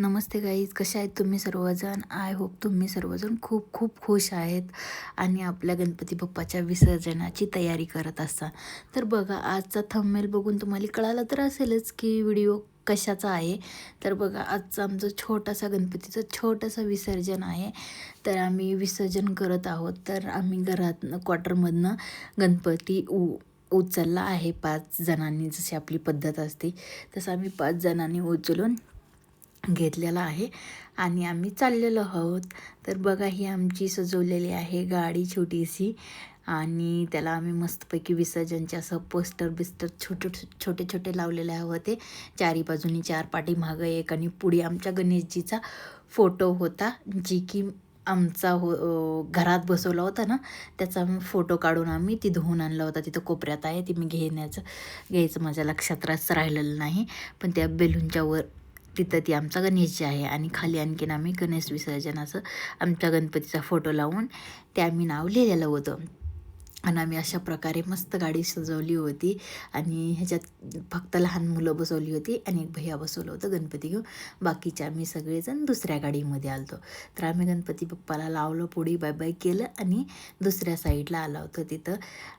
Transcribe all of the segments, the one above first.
नमस्ते guys, कशा आहेत तुम्ही सर्वजण? आय होप तुम्ही सर्वजण खूप खूप खुश आहेत आणि आपल्या गणपती बाप्पाच्या विसर्जनाची तयारी करत असाल. तर बघा, आजचा थंबनेल बघून तुम्हाला कळालं तर असेलच की व्हिडिओ कशाचा आहे. तर बघा, आजचं आमचं छोटासा गणपतीचं छोटंसं विसर्जन आहे. तर आम्ही विसर्जन करत आहोत. तर आम्ही घरातनं क्वार्टरमधनं गणपती उचलला आहे 5 जणांनी, जशी आपली पद्धत असते तसं आम्ही 5 जणांनी उचलून घेतलेला आहे आणि आम्ही चाललेलो आहोत. तर बघा, ही आमची सजवलेली आहे गाडी छोटीशी आणि त्याला आम्ही मस्तपैकी विसर्जनचे असं पोस्टर बिस्टर छोटे छोटे छोटे लावलेले होते. चारी बाजूनी 4 पाठीमागं एक आणि पुढे आमच्या गणेशजीचा फोटो होता, जी की आमचा घरात बसवला होता ना, त्याचा फोटो काढून आम्ही ती धुवून आणला होता. तिथं कोपऱ्यात आहे, ती मी घ्यायचं माझ्या लक्षात राहिलेलं नाही. पण त्या बेलूनच्या वर तिथं ती आमचा गणेशजी आहे आणि खाली आणखीन आम्ही गणेश विसर्जनाचं आमच्या गणपतीचा फोटो लावून ते आम्ही नाव लिहिलेलं होतं. आणि आम्ही अशा प्रकारे मस्त गाडी सजवली होती आणि ह्याच्यात फक्त लहान मुलं बसवली होती आणि एक भैया बसवलं होतं गणपती घेऊन. बाकीचे आम्ही सगळेजण दुसऱ्या गाडीमध्ये आलो. तर आम्ही गणपती बाप्पाला लावलं, पुढे बाय बाय केलं आणि दुसऱ्या साईडला आलो होतो. तिथं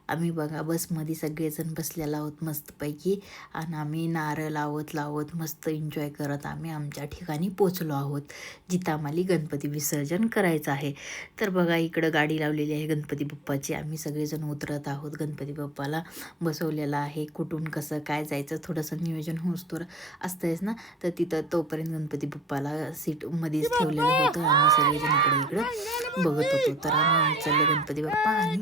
आम्ही बघा बसमध्ये सगळेजण बसलेला आहोत मस्तपैकी आणि आम्ही नारळ लावत मस्त एन्जॉय करत आम्ही आमच्या ठिकाणी पोचलो आहोत, जिथं आम्हाला गणपती विसर्जन करायचं आहे. तर बघा, इकडं गाडी लावलेली आहे गणपती बाप्पाची. आम्ही सगळेजण उतरत आहोत. गणपती बाप्पाला बसवलेलं आहे. कुठून कसं काय जायचं थोडंसं नियोजन होतोवर असतंच ना. तर तिथं तोपर्यंत गणपती बाप्पाला सीटमध्येच ठेवलेलं होतं. आम्ही सगळेजण इकडे बघत होतो. तर आम्ही उचललं गणपती बाप्पा आणि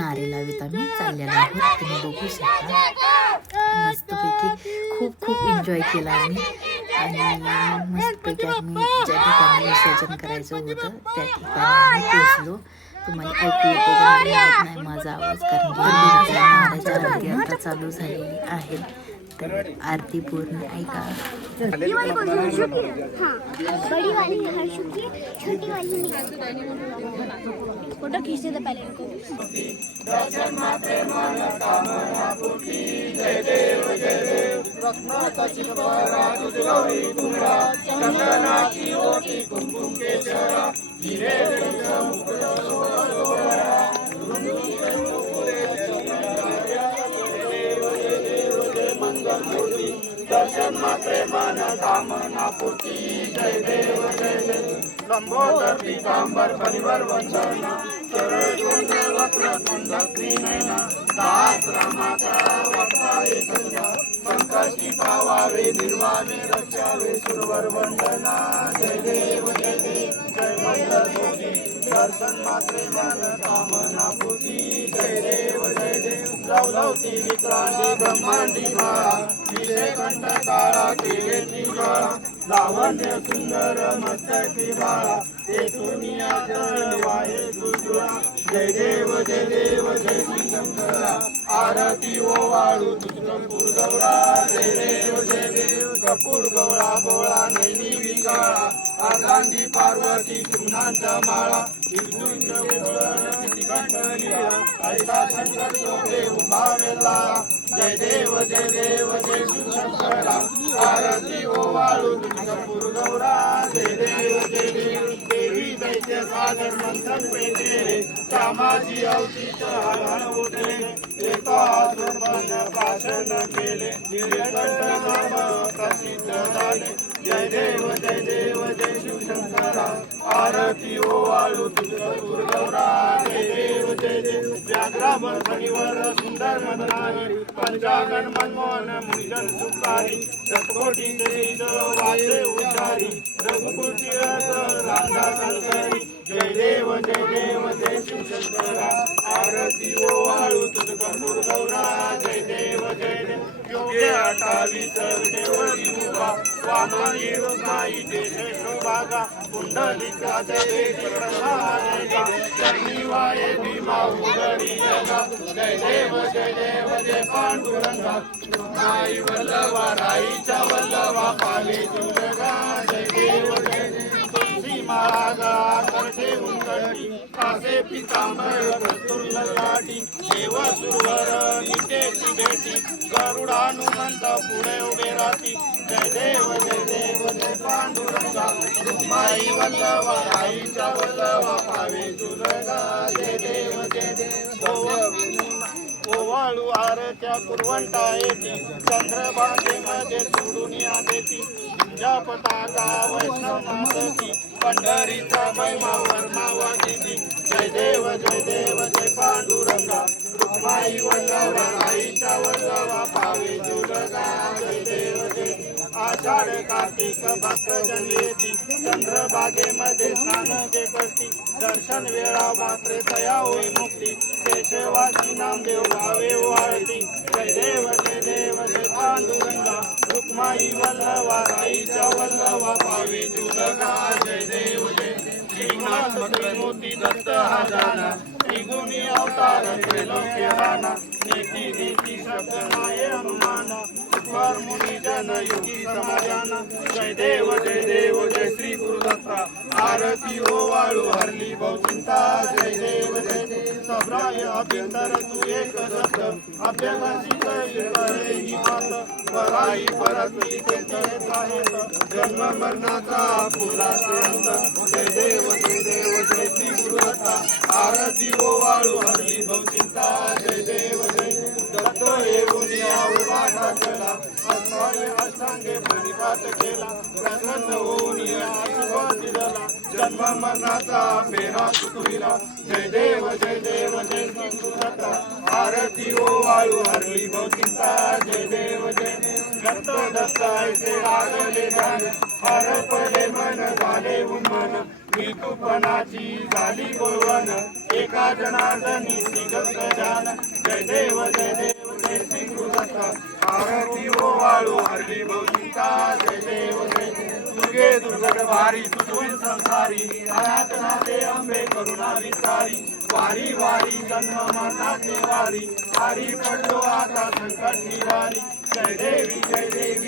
नारे लावित आम्ही चाललेलो आहोत. तुम्ही बघू शकता, मस्तपैकी खूप खूप एन्जॉय केला आम्ही आणि मस्तपैकी आम्ही ज्या ठिकाणी विसर्जन करायचं होतं त्या ठिकाणी आम्ही पोचलो. तुम्हाला ऐकू येते का माहीत नाही माझा आवाज, कारण की नारळाची आरती आता चालू झालेली आहे. तर आरती पूर्ण ऐका. बड़ी वाली हर शुकी, छोटी वाली फोटो खींचते थे पहले इनको. दर्शन मात्रे मन कामना पूर्ती. जय देव लंबोदर पीतांबर परिवर वंदन, सरळ तोंड वक्रतुंड त्रिनयना, सहस्रमाता वक्ताये संध्या, संकष्टी पावावे निर्वाणे रक्षावे सुरवर वंदना. जय देव जय मंगल मूर्ती. दर्शन मात्रे मन कामना पूर्ती. जय देव लवलवती विक्रांती ब्रह्मांडी माळा, विषय कंठ काळा केलेची ज्वाळा, लावण्य सुंदर मस्तकी बाळा, तेथुनिया जळ वाहे तुझुळा. जय देव जय शंकरा, आरती ओवाळू तुझपूर गौरा. जय देव कपूर गौळा बोळा नैनी विकाळा, अर्धांगी पार्वती सुमनांचा माळा, ऐसा शंकर सोबे उभा वेला. जय देव जय शिवशंकरा, आरती ओवाळू तुझपूर गौरा. जय देव देवी दैत्य सागर मंथन पेटले, कामाची अवतीच हरण उठले, एकासुरपण भाषण केले, निळकंठ नाम प्रसिद्ध झाले. जय देव जय शिवशंकरा, आरती ओवाळू तुझपूर गौरा. जय देव व्याघ्रावर फणीवर सुंदर मदनारी, पंचागण मनमोहन मुनिजन सुखारी, शतकोटी वाचे उच्चारी, रघुकुटी राधा शंकरी. जय देव जय शिवशंकरा, आरती ओवाळू तुझपूर गौरा. जय देव योगे 28 केवळी उभा, वामनी रुक्माई देशे शोभागा, कुंडलिकाचे प्रसादेगा, चरणी वाये भीमा उघडी जगा. जय देव जय पांडुरंगा, रुक्माई वल्लभा राईच्या वल्लभा पाले तुझगा. जय देव तुळशी माळा गळा करते उंकटी, कासे पितांबर कस्तुरल काठी, देव सुरवर नितेची भेटी, गरुडानुमंत पुढे उभे राहती. जय देव जय पांडुरंगा रुक्माई वल्लभा आईच्या वल्लभा पावे तुलगा जय देव ओवाळू आरत्या पुरवंटा येती चंद्रभागेमध्ये सोडून या देती तुझ्या पताका वैष्णव मातकी पंढरीचा महिमा वर्णावा देती जय देव जय पांडुरंगा रुक्माई वल्लभा आईच्या वल्लभा पावे तुलगा जय देव आषाढ कार्तिक भक्तजन येती चंद्रभागेमध्ये स्नान जे करती दर्शन वेळा मात्र तया होई मुक्ती केशवासी नामदेव भावे वाळती जय देव जय पांडुरंगा रुक्माई वल्लभा आईच्या वल्लभा पावे तुलगा जय देव श्रीनाथ मोती दत्त हा जाना त्रिगुणी अवतार त्रिलोक्यवाना नीती नीती शब्द नाय अनुमाना सुपर मुनी जन युगी समाजाना जय देव जय श्री गुरुदत्ता आरती ओवाळू हरली बहुचिंता जय देव सब्राय अभ्यंतर तू एक दत्त अभ्यंगाची करे ही मात पराई परत तेच आहेत जन्म मरणाचा पुराचे अंत जय देव जय श्री गुरुदत्ता आरती ओवाळू हरली बहुचिंता जय देव दत्त येऊन उभा ठाकला अष्टांगे प्रणिपात केला प्रसन्न होऊन आशीर्वाद दिला जन्म मरणाचा फेरा चुकविला जय देव जय श्री गुरुदत्ता आरती ओवाळू हरली बहुचिंता जय देव दत्त ऐसे लागले ध्यान हरपले मन झाले उन्मन वितुपणाची झाली बोलवण एका जनार्दनी श्रीगत जान जय देव जय श्री गुरुदत्ता आरती ओवाळू हरली बहुचिंता जय देव दुर्गे दुर्गट भारी तुझे संसारी अनाथ नाथे अंबे करुणा विस्तारी वारी वारी जन्म मरणाचे वारी वारी पडलो आता संकट निवारी जय देवी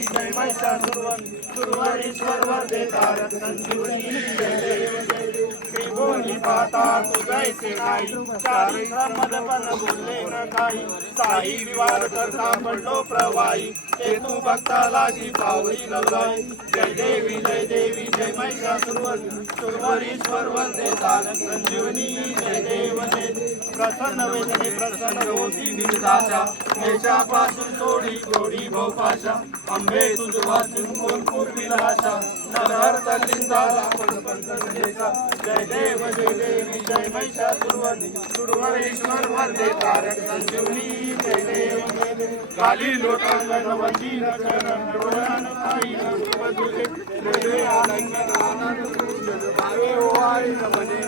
जय महिषासुरवरीश्वर वरदे तारक संजीवनी जय देव त्रिभुवनी पाहता तू जैसे नाही चारित्र्य मदपण बोलले न काही साई विवाद करता पडलो प्रवाही ते तू भक्ताला जी पावली लवलाई जय देवी जय महिषासुरवरीश्वर वरदे तारक संजीवनी जय देव प्रसन्न वेदने प्रसन्न होती निर्दाशा मेषापासून सोडी गोडी भोपाशा अंबे तुझ वाचून कोण पूर्वी आशा नरहर तल्लिंदाला पंकजा जय देव जय महिषासुरवरीश्वर वरदे तारक संजीवनी जय देव गाली लोटांगण वंदीन चरण डोळ्यान आई तुझे हृदय आलिंगन आनंद भावे ओवाळी बने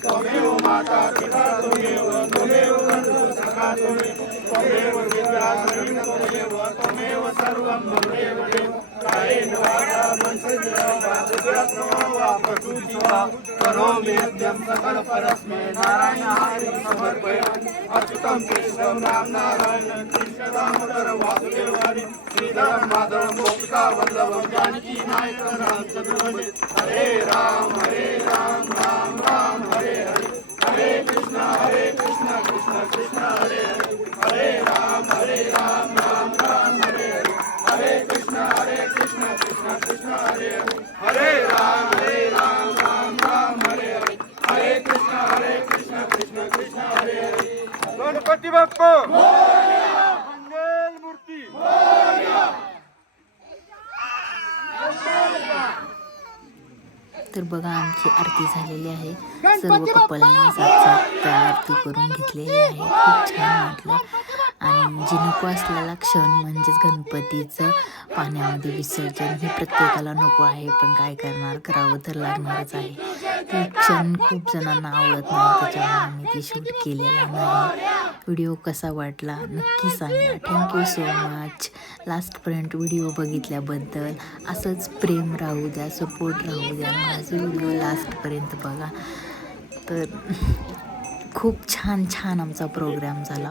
त्वमेव माता पिता त्वमेव बंधु सखा त्वमेव विद्या त्वमेव सर्वं त्वमेव देव कायेन वाचा मनसेन्द्रियर्वा वा प्रकृति वा करोमि यज्ञं सकल परस्मै नारायण हरि समर्पयामि अच्युतं केशवं राम नारायण कृष्ण दामोदर वासुदेव हरि श्रीधरं माधवं गोपिका वल्लभं जानकी नायकं रामचंद्र हरे राम राम राम हरे हरे हरे कृष्ण कृष्ण कृष्ण हरे हरे हरे राम राम राम हरे हरे हरे कृष्ण कृष्ण कृष्ण हरे हरे हरे राम राम हरे हरे हरे कृष्ण कृष्ण कृष्ण हरे हरे गणपती बाप्पा मंगल मूर्ती तर बघा आमची आरती झालेली आहे सर्व कपलांनी साथ त्या आरती करून घेतलेली आहे खूप छान वाटलं आणि जी नको असलेला क्षण म्हणजेच गणपतीचं पाण्यामध्ये विसर्जन हे प्रत्येकाला नको आहे पण काय करणार करावं तर लागणारच आहे ते क्षण खूप जणांना आवडत नाही त्याच्यामुळे आम्ही ती शूट केलेला नाही व्हिडिओ कसा वाटला नक्की सांगा थँक्यू सो मच लास्टपर्यंत व्हिडिओ बघितल्याबद्दल असंच प्रेम राहू द्या सपोर्ट राहू द्या माझे व्हिडिओ लास्टपर्यंत बघा तर खूप छान आमचा प्रोग्राम झाला